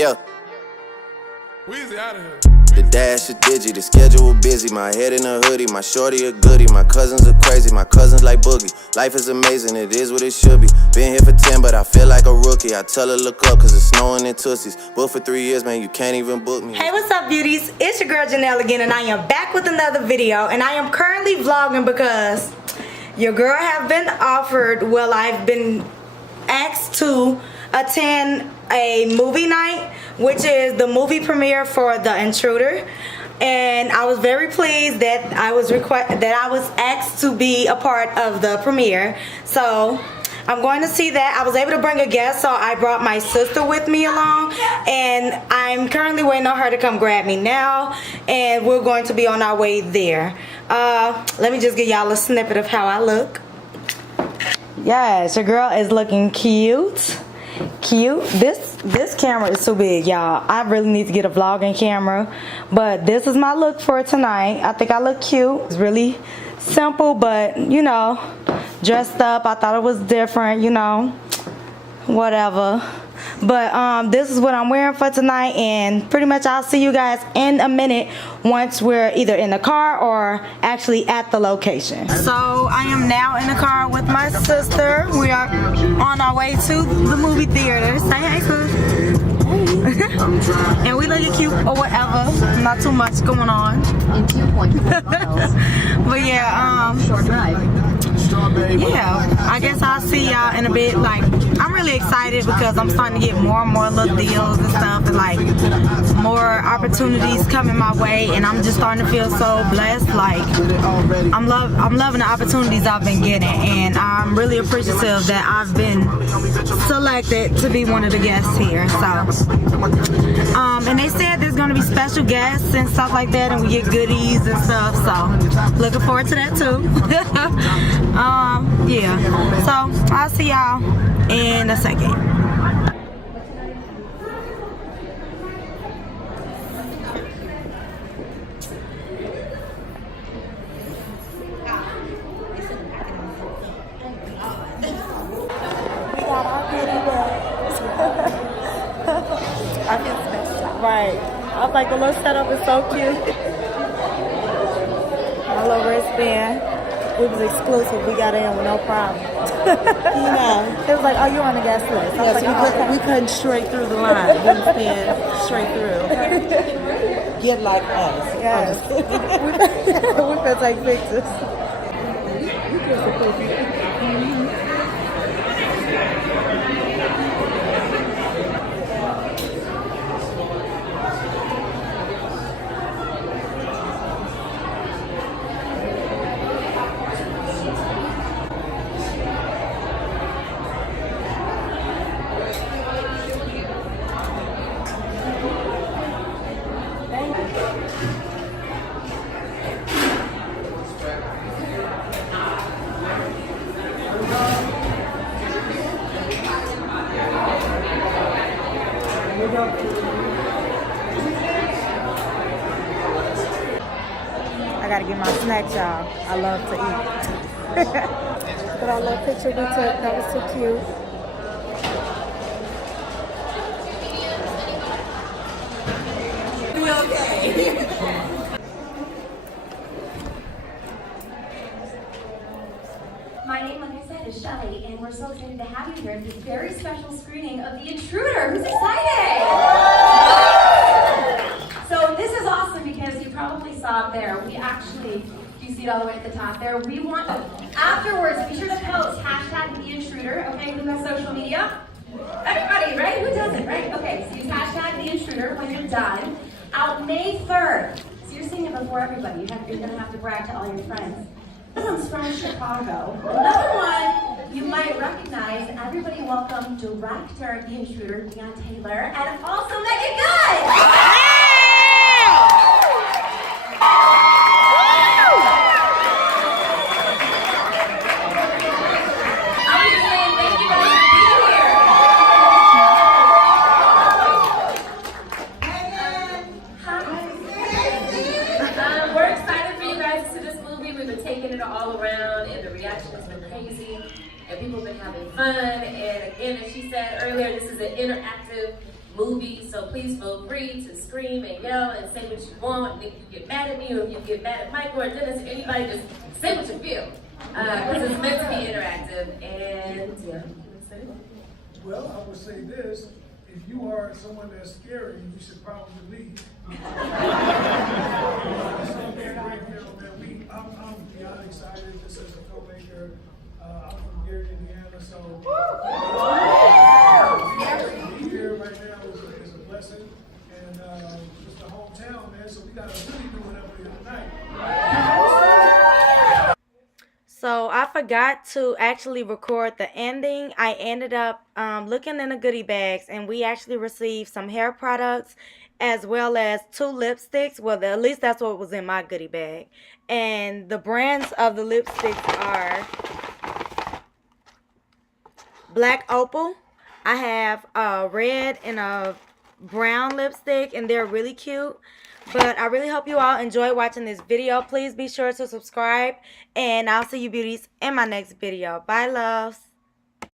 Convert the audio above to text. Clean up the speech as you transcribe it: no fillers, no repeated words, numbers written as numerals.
Yeah. Weezy out of here. The dash is digi, the schedule busy. My head in a hoodie, my shorty a goodie. My cousins are crazy, my cousins like Boogie. Life is amazing, it is what it should be. Been here for 10, but I feel like a rookie. I tell her look up, cause it's snowing in Tootsies. Booked for 3 years, man, you can't even book me. Hey, what's up, beauties? It's your girl Janelle again, and I am back with another video. And I am currently vlogging because your girl have been offered, well, I've been asked to attend a movie night, which is the movie premiere for The Intruder. And I was very pleased that I was asked to be a part of the premiere. So I'm going to see that. I was able to bring a guest, so I brought my sister with me along, and I'm currently waiting on her to come grab me now, and we're going to be on our way there. Let me just give y'all a snippet of how I look. Yes, your girl is looking cute. This camera is too big, y'all. I really need to get a vlogging camera, but this is my look for tonight. I think I look cute. It's really simple, but you know, dressed up. I thought it was different, you know, whatever. But this is what I'm wearing for tonight, and pretty much I'll see you guys in a minute once we're either in the car or actually at the location. So I am now in the car with my sister. We are on our way to the movie theater. Say hey, sis. And we looking cute or whatever. Not too much going on. In 2.4 miles. But yeah, short drive. yeah, I guess I'll see y'all in a bit. Like, I'm really excited because I'm starting to get more and more little deals and stuff, and like more opportunities coming my way, and I'm just starting to feel so blessed. Like, I'm loving the opportunities I've been getting, and I'm really appreciative that I've been selected to be one of the guests here. So and they said there's gonna be special guests and stuff like that, and we get goodies and stuff, so looking forward to that too. Yeah, so I'll see y'all in a second. We got our goodie bags. I feel special. Right. I was like, the little setup is so cute. My little wristband. It was exclusive. We got in with no problem. You know, it was like, oh, you're on the guest list. Yes, Like, we couldn't straight through the line. We stand straight through. Get like us. yes. We could take pictures. I gotta get my snacks, y'all. I love to eat. But our little picture we took, that was so cute. My name, like I said, is Shelly, and we're so excited to have you here at this very special screening of The Intruder. Who's excited? So this is awesome because you probably saw it there. We actually, do you see it all the way at the top there? We want, afterwards, be sure to post hashtag The Intruder, okay? Who has social media? Everybody, right? Who doesn't, right? Okay, so use hashtag The Intruder when you're done. Out May 3rd. So you're seeing it before everybody. You're gonna have to brag to all your friends. This one's from Chicago. Another one you might recognize. Everybody welcome director The Intruder, Deon Taylor, and also Megan Good! All around, and the reaction has been crazy, and people have been having fun. And again, as she said earlier, this is an interactive movie. So please feel free to scream and yell and say what you want. And if you get mad at me or if you get mad at Michael or Dennis or anybody, just say what you feel. Because it's meant to be interactive. And yeah. Well, I would say this. If you are someone that's scary, you should probably leave. I'm beyond excited just as a filmmaker. I'm from Gary, Indiana, so to be here right now is a blessing. And it's the hometown, man, so we got to really do whatever we do tonight. So I forgot to actually record the ending. I ended up looking in the goodie bags, and we actually received some hair products as well as 2 lipsticks. Well, at least that's what was in my goodie bag. And the brands of the lipsticks are Black Opal. I have a red and a brown lipstick, and they're really cute. But I really hope you all enjoy watching this video. Please be sure to subscribe, and I'll see you beauties in my next video. Bye, loves.